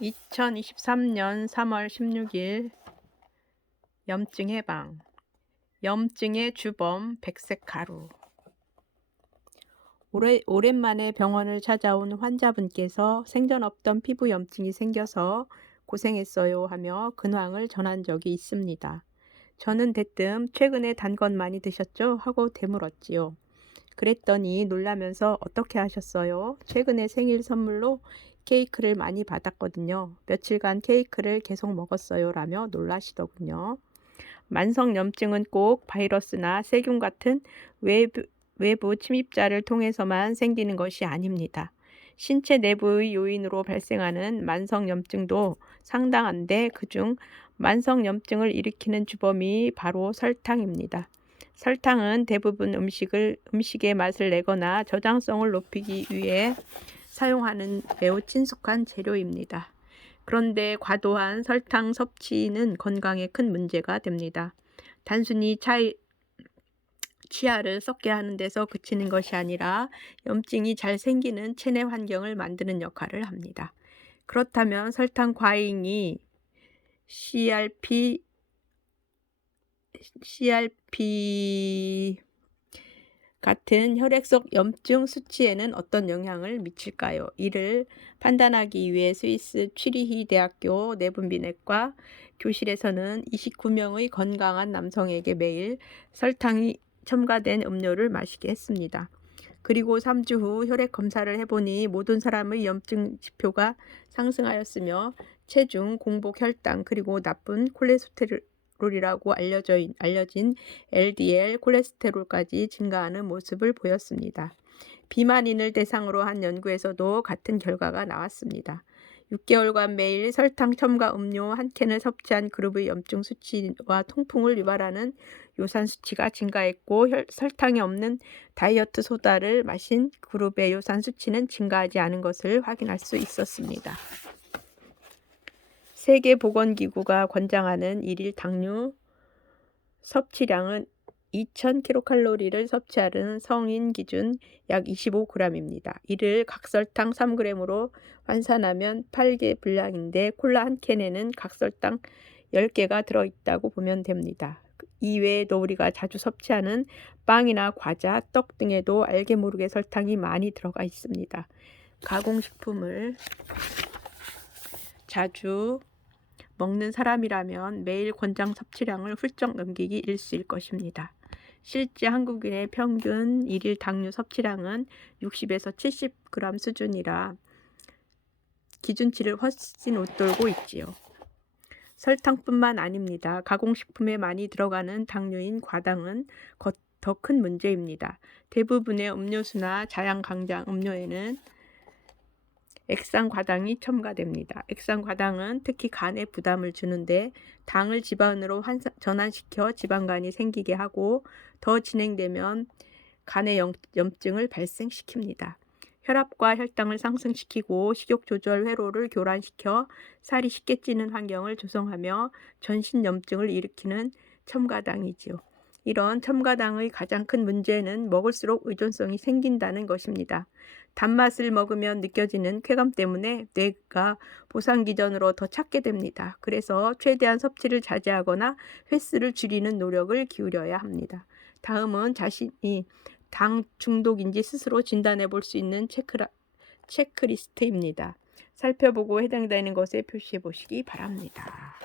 2023년 3월 16일 염증 해방. 염증의 주범 백색 가루. 오랜만에 병원을 찾아온 환자분께서 생전 없던 피부 염증이 생겨서 고생했어요 하며 근황을 전한 적이 있습니다. 저는 대뜸 최근에 단 건 많이 드셨죠? 하고 되물었지요. 그랬더니 놀라면서 어떻게 하셨어요? 최근에 생일 선물로 케이크를 많이 받았거든요. 며칠간 케이크를 계속 먹었어요 라며 놀라시더군요. 만성염증은 꼭 바이러스나 세균 같은 외부 침입자를 통해서만 생기는 것이 아닙니다. 신체 내부의 요인으로 발생하는 만성염증도 상당한데 그중 만성염증을 일으키는 주범이 바로 설탕입니다. 설탕은 대부분 음식의 맛을 내거나 저장성을 높이기 위해 사용하는 매우 친숙한 재료입니다. 그런데 과도한 설탕 섭취는 건강에 큰 문제가 됩니다. 단순히 치아를 썩게 하는 데서 그치는 것이 아니라 염증이 잘 생기는 체내 환경을 만드는 역할을 합니다. 그렇다면 설탕 과잉이 CRP 같은 혈액 속 염증 수치에는 어떤 영향을 미칠까요? 이를 판단하기 위해 스위스 취리히 대학교 내분비내과 교실에서는 29명의 건강한 남성에게 매일 설탕이 첨가된 음료를 마시게 했습니다. 그리고 3주 후 혈액 검사를 해보니 모든 사람의 염증 지표가 상승하였으며 체중, 공복 혈당, 그리고 나쁜 콜레스테롤이라고 알려진 LDL 콜레스테롤까지 증가하는 모습을 보였습니다. 비만인을 대상으로 한 연구에서도 같은 결과가 나왔습니다. 6개월간 매일 설탕 첨가 음료 한 캔을 섭취한 그룹의 염증 수치와 통풍을 유발하는 요산 수치가 증가했고 설탕이 없는 다이어트 소다를 마신 그룹의 요산 수치는 증가하지 않은 것을 확인할 수 있었습니다. 세계보건기구가 권장하는 일일 당류 섭취량은 2000kcal를 섭취하는 성인 기준 약 25g입니다. 이를 각설탕 3g으로 환산하면 8개 분량인데 콜라 한 캔에는 각설탕 10개가 들어있다고 보면 됩니다. 이외에도 우리가 자주 섭취하는 빵이나 과자, 떡 등에도 알게 모르게 설탕이 많이 들어가 있습니다. 가공식품을 자주 먹는 사람이라면 매일 권장 섭취량을 훌쩍 넘기기 일쑤일 것입니다. 실제 한국인의 평균 일일 당류 섭취량은 60에서 70g 수준이라 기준치를 훨씬 웃돌고 있지요. 설탕뿐만 아닙니다. 가공식품에 많이 들어가는 당류인 과당은 더 큰 문제입니다. 대부분의 음료수나 자양강장 음료에는 액상과당이 첨가됩니다. 액상과당은 특히 간에 부담을 주는데 당을 지방으로 전환시켜 지방간이 생기게 하고 더 진행되면 간의 염증을 발생시킵니다. 혈압과 혈당을 상승시키고 식욕 조절 회로를 교란시켜 살이 쉽게 찌는 환경을 조성하며 전신 염증을 일으키는 첨가당이지요. 이런 첨가당의 가장 큰 문제는 먹을수록 의존성이 생긴다는 것입니다. 단맛을 먹으면 느껴지는 쾌감 때문에 뇌가 보상 기전으로 더 찾게 됩니다. 그래서 최대한 섭취를 자제하거나 횟수를 줄이는 노력을 기울여야 합니다. 다음은 자신이 당 중독인지 스스로 진단해 볼 수 있는 체크리스트입니다. 살펴보고 해당되는 것에 표시해 보시기 바랍니다.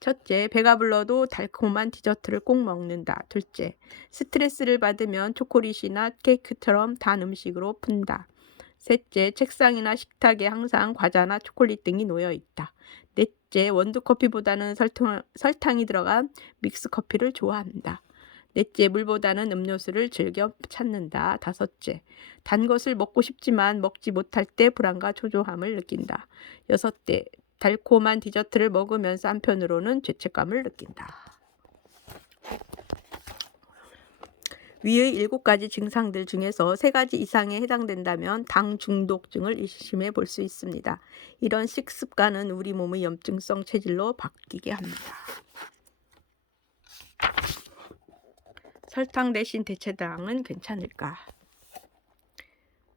첫째, 배가 불러도 달콤한 디저트를 꼭 먹는다. 둘째, 스트레스를 받으면 초콜릿이나 케이크처럼 단 음식으로 푼다. 셋째, 책상이나 식탁에 항상 과자나 초콜릿 등이 놓여 있다. 넷째, 원두커피보다는 설탕이 들어간 믹스커피를 좋아한다. 넷째, 물보다는 음료수를 즐겨 찾는다. 다섯째, 단 것을 먹고 싶지만 먹지 못할 때 불안과 초조함을 느낀다. 여섯째, 달콤한 디저트를 먹으면서 한편으로는 죄책감을 느낀다. 위의 7가지 증상들 중에서 3가지 이상에 해당된다면 당 중독증을 의심해 볼 수 있습니다. 이런 식습관은 우리 몸의 염증성 체질로 바뀌게 합니다. 설탕 대신 대체당은 괜찮을까?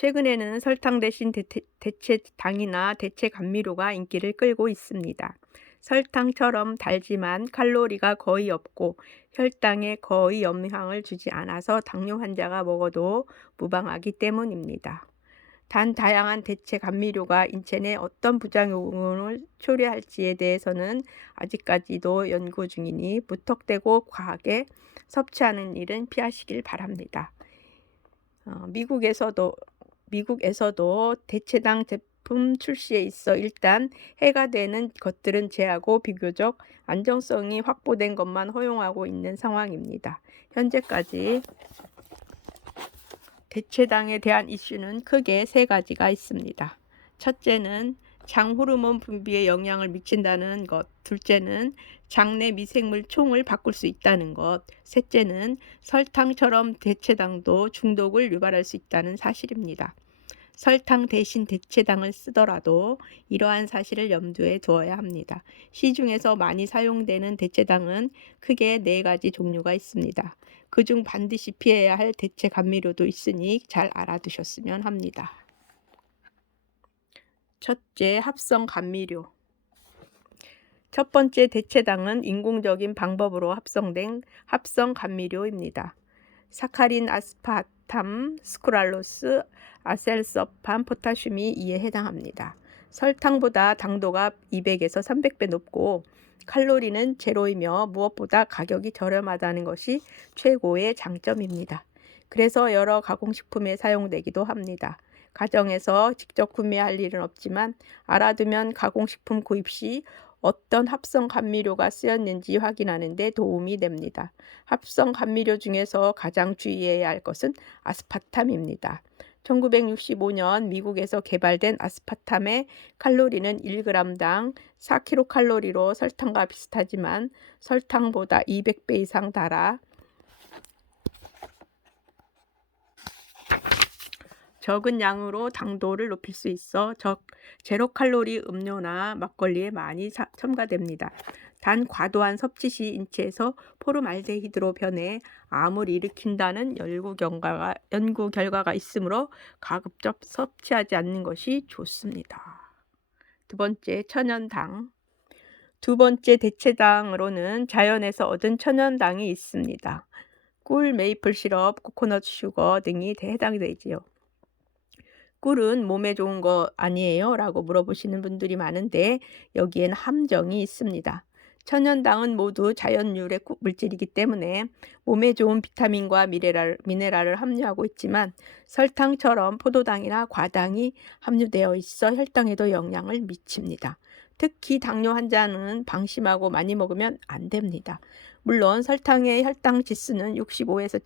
최근에는 설탕 대신 대체당이나 대체 감미료가 인기를 끌고 있습니다. 설탕처럼 달지만 칼로리가 거의 없고 혈당에 거의 영향을 주지 않아서 당뇨 환자가 먹어도 무방하기 때문입니다. 단 다양한 대체 감미료가 인체 내 어떤 부작용을 초래할지에 대해서는 아직까지도 연구 중이니 무턱대고 과하게 섭취하는 일은 피하시길 바랍니다. 미국에서도 대체당 제품 출시에 있어 일단 해가 되는 것들은 제하고 비교적 안정성이 확보된 것만 허용하고 있는 상황입니다. 현재까지 대체당에 대한 이슈는 크게 세 가지가 있습니다. 첫째는 장 호르몬 분비에 영향을 미친다는 것, 둘째는 장내 미생물 총을 바꿀 수 있다는 것, 셋째는 설탕처럼 대체당도 중독을 유발할 수 있다는 사실입니다. 설탕 대신 대체당을 쓰더라도 이러한 사실을 염두에 두어야 합니다. 시중에서 많이 사용되는 대체당은 크게 4가지 종류가 있습니다. 그중 반드시 피해야 할 대체 감미료도 있으니 잘 알아두셨으면 합니다. 첫째, 합성 감미료. 첫 번째 대체당은 인공적인 방법으로 합성된 합성 감미료입니다. 사카린, 아스파탐, 스크랄로스, 아셀섭판, 포타슘이 이에 해당합니다. 설탕보다 당도가 200에서 300배 높고 칼로리는 제로이며 무엇보다 가격이 저렴하다는 것이 최고의 장점입니다. 그래서 여러 가공식품에 사용되기도 합니다. 가정에서 직접 구매할 일은 없지만 알아두면 가공식품 구입 시 어떤 합성 감미료가 쓰였는지 확인하는 데 도움이 됩니다. 합성 감미료 중에서 가장 주의해야 할 것은 아스파탐입니다. 1965년 미국에서 개발된 아스파탐의 칼로리는 1g당 4kcal로 설탕과 비슷하지만 설탕보다 200배 이상 달아 적은 양으로 당도를 높일 수 있어 제로 칼로리 음료나 막걸리에 많이 첨가됩니다. 단 과도한 섭취 시 인체에서 포름알데히드로 변해 암을 일으킨다는 연구 결과가 있으므로 가급적 섭취하지 않는 것이 좋습니다. 두 번째, 천연당. 두 번째 대체당으로는 자연에서 얻은 천연당이 있습니다. 꿀, 메이플 시럽, 코코넛 슈거 등이 해당되지요. 꿀은 몸에 좋은 거 아니에요? 라고 물어보시는 분들이 많은데 여기엔 함정이 있습니다. 천연당은 모두 자연유래 물질이기 때문에 몸에 좋은 비타민과 미네랄을 함유하고 있지만 설탕처럼 포도당이나 과당이 함유되어 있어 혈당에도 영향을 미칩니다. 특히 당뇨 환자는 방심하고 많이 먹으면 안 됩니다. 물론 설탕의 혈당 지수는 65에서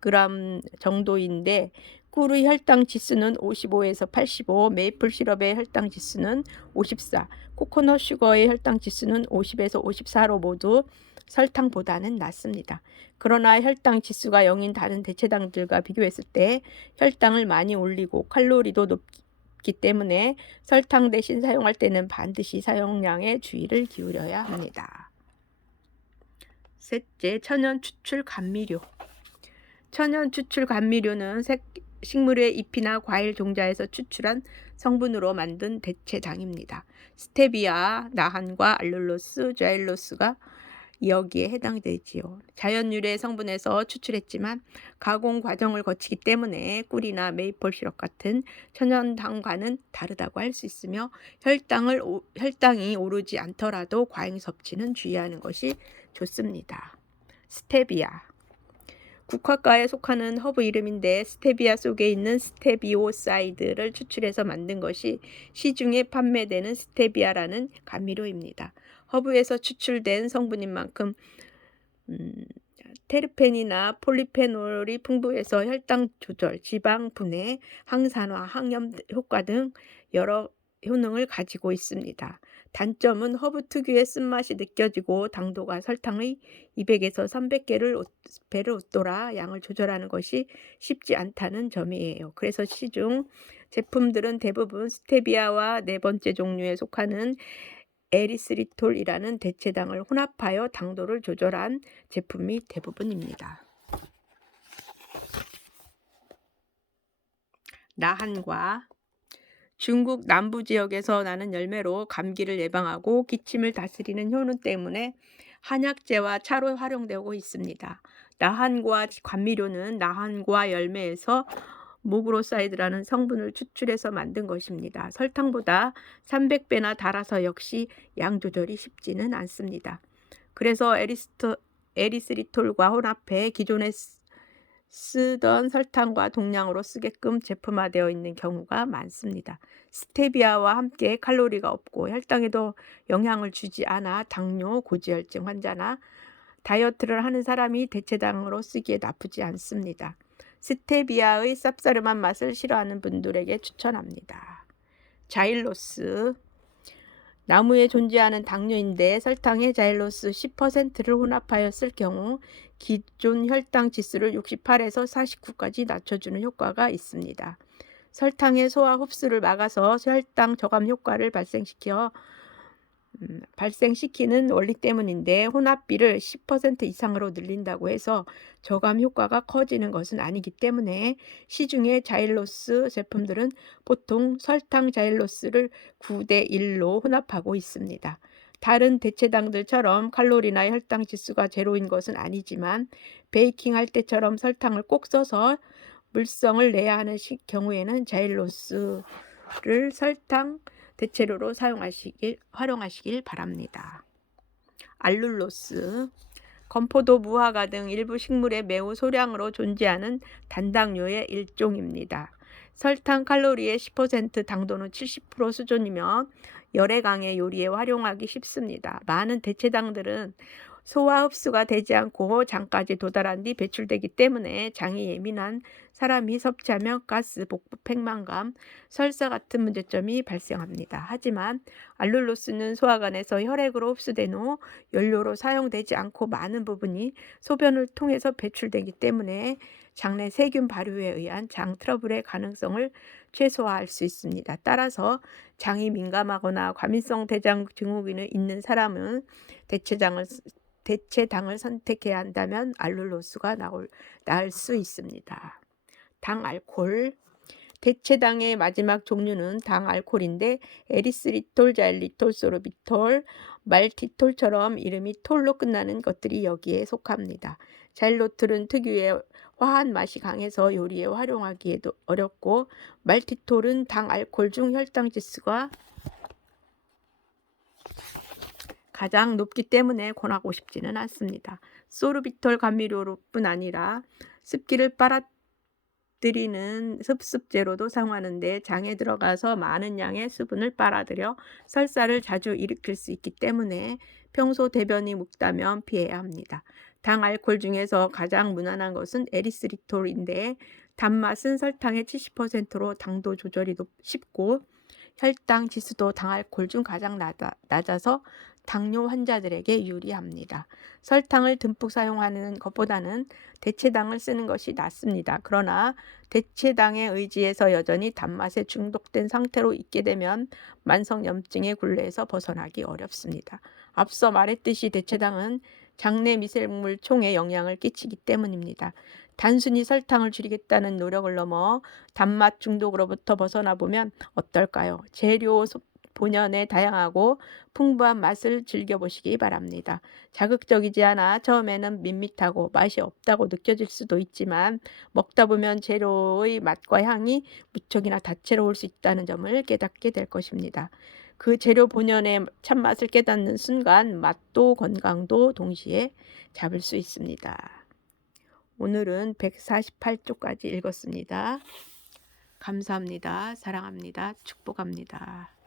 70g 정도인데 꿀의 혈당 지수는 55에서 85, 메이플 시럽의 혈당 지수는 54, 코코넛 슈거의 혈당 지수는 50에서 54로 모두 설탕보다는 낮습니다. 그러나 혈당 지수가 0인 다른 대체당들과 비교했을 때 혈당을 많이 올리고 칼로리도 높기 때문에 설탕 대신 사용할 때는 반드시 사용량에 주의를 기울여야 합니다. 셋째, 천연 추출 감미료. 천연 추출 감미료는 식물의 잎이나 과일 종자에서 추출한 성분으로 만든 대체당입니다. 스테비아, 나한과 알룰로스, 자일로스가 여기에 해당되지요. 자연유래 성분에서 추출했지만 가공 과정을 거치기 때문에 꿀이나 메이플 시럽 같은 천연당과는 다르다고 할 수 있으며 혈당이 오르지 않더라도 과잉 섭취는 주의하는 것이 좋습니다. 스테비아. 국화과에 속하는 허브 이름인데 스테비아 속에 있는 스테비오사이드를 추출해서 만든 것이 시중에 판매되는 스테비아라는 감미료입니다. 허브에서 추출된 성분인 만큼 테르펜이나 폴리페놀이 풍부해서 혈당 조절, 지방 분해, 항산화, 항염 효과 등 여러 효능을 가지고 있습니다. 단점은 허브 특유의 쓴맛이 느껴지고 당도가 설탕의 200에서 300배를 웃돌아 양을 조절하는 것이 쉽지 않다는 점이에요. 그래서 시중 제품들은 대부분 스테비아와 네 번째 종류에 속하는 에리스리톨이라는 대체당을 혼합하여 당도를 조절한 제품이 대부분입니다. 나한과 중국 남부 지역에서 나는 열매로 감기를 예방하고 기침을 다스리는 효능 때문에 한약재와 차로 활용되고 있습니다. 나한과 감미료는 나한과 열매에서 모그로사이드라는 성분을 추출해서 만든 것입니다. 설탕보다 300배나 달아서 역시 양 조절이 쉽지는 않습니다. 그래서 에리스리톨과 혼합해 기존에 쓰던 설탕과 동량으로 쓰게끔 제품화되어 있는 경우가 많습니다. 스테비아와 함께 칼로리가 없고 혈당에도 영향을 주지 않아 당뇨, 고지혈증 환자나 다이어트를 하는 사람이 대체당으로 쓰기에 나쁘지 않습니다. 스테비아의 쌉싸름한 맛을 싫어하는 분들에게 추천합니다. 자일로스 나무에 존재하는 당뇨인데 설탕에 자일로스 10%를 혼합하여 쓸 경우 기존 혈당 지수를 68에서 49까지 낮춰주는 효과가 있습니다. 설탕의 소화 흡수를 막아서 혈당 저감 효과를 발생시키는 원리 때문인데 혼합비를 10% 이상으로 늘린다고 해서 저감 효과가 커지는 것은 아니기 때문에 시중의 자일로스 제품들은 보통 설탕 자일로스를 9대1로 혼합하고 있습니다. 다른 대체당들처럼 칼로리나 혈당 지수가 제로인 것은 아니지만 베이킹 할 때처럼 설탕을 꼭 써서 물성을 내야 하는 경우에는 자일로스를 설탕 대체로로 활용하시길 바랍니다. 알룰로스 건포도, 무화과 등 일부 식물에 매우 소량으로 존재하는 단당류의 일종입니다. 설탕 칼로리의 10%, 당도는 70% 수준이며 열에 강해 요리에 활용하기 쉽습니다. 많은 대체당들은 소화 흡수가 되지 않고 장까지 도달한 뒤 배출되기 때문에 장이 예민한 사람이 섭취하면 가스, 복부, 팽만감, 설사 같은 문제점이 발생합니다. 하지만 알룰로스는 소화관에서 혈액으로 흡수된 후 연료로 사용되지 않고 많은 부분이 소변을 통해서 배출되기 때문에 장내 세균 발효에 의한 장 트러블의 가능성을 최소화할 수 있습니다. 따라서 장이 민감하거나 과민성 대장 증후군이 있는 사람은 대체당을 선택해야 한다면 알룰로스가 나을 수 있습니다. 당알콜 대체당의 마지막 종류는 당알콜인데 에리스리톨, 자일리톨, 소르비톨, 말티톨처럼 이름이 톨로 끝나는 것들이 여기에 속합니다. 자일리톨은 특유의 화한 맛이 강해서 요리에 활용하기에도 어렵고 말티톨은 당알콜 중 혈당 지수가 가장 높기 때문에 권하고 싶지는 않습니다. 소르비톨 감미료뿐 아니라 습기를 빨아들이는 습습제로도 사용하는데 장에 들어가서 많은 양의 수분을 빨아들여 설사를 자주 일으킬 수 있기 때문에 평소 대변이 묵다면 피해야 합니다. 당 알코올 중에서 가장 무난한 것은 에리스리톨인데 단맛은 설탕의 70%로 당도 조절이 쉽고 혈당 지수도 당 알코올 중 가장 낮아서 당뇨 환자들에게 유리합니다. 설탕을 듬뿍 사용하는 것보다는 대체당을 쓰는 것이 낫습니다. 그러나 대체당에 의지해서 여전히 단맛에 중독된 상태로 있게 되면 만성염증의 굴레에서 벗어나기 어렵습니다. 앞서 말했듯이 대체당은 장내 미생물 총에 영향을 끼치기 때문입니다. 단순히 설탕을 줄이겠다는 노력을 넘어 단맛 중독으로부터 벗어나 보면 어떨까요? 재료 본연의 다양하고 풍부한 맛을 즐겨보시기 바랍니다. 자극적이지 않아 처음에는 밋밋하고 맛이 없다고 느껴질 수도 있지만 먹다 보면 재료의 맛과 향이 무척이나 다채로울 수 있다는 점을 깨닫게 될 것입니다. 그 재료 본연의 참맛을 깨닫는 순간 맛도 건강도 동시에 잡을 수 있습니다. 오늘은 148쪽까지 읽었습니다. 감사합니다. 사랑합니다. 축복합니다.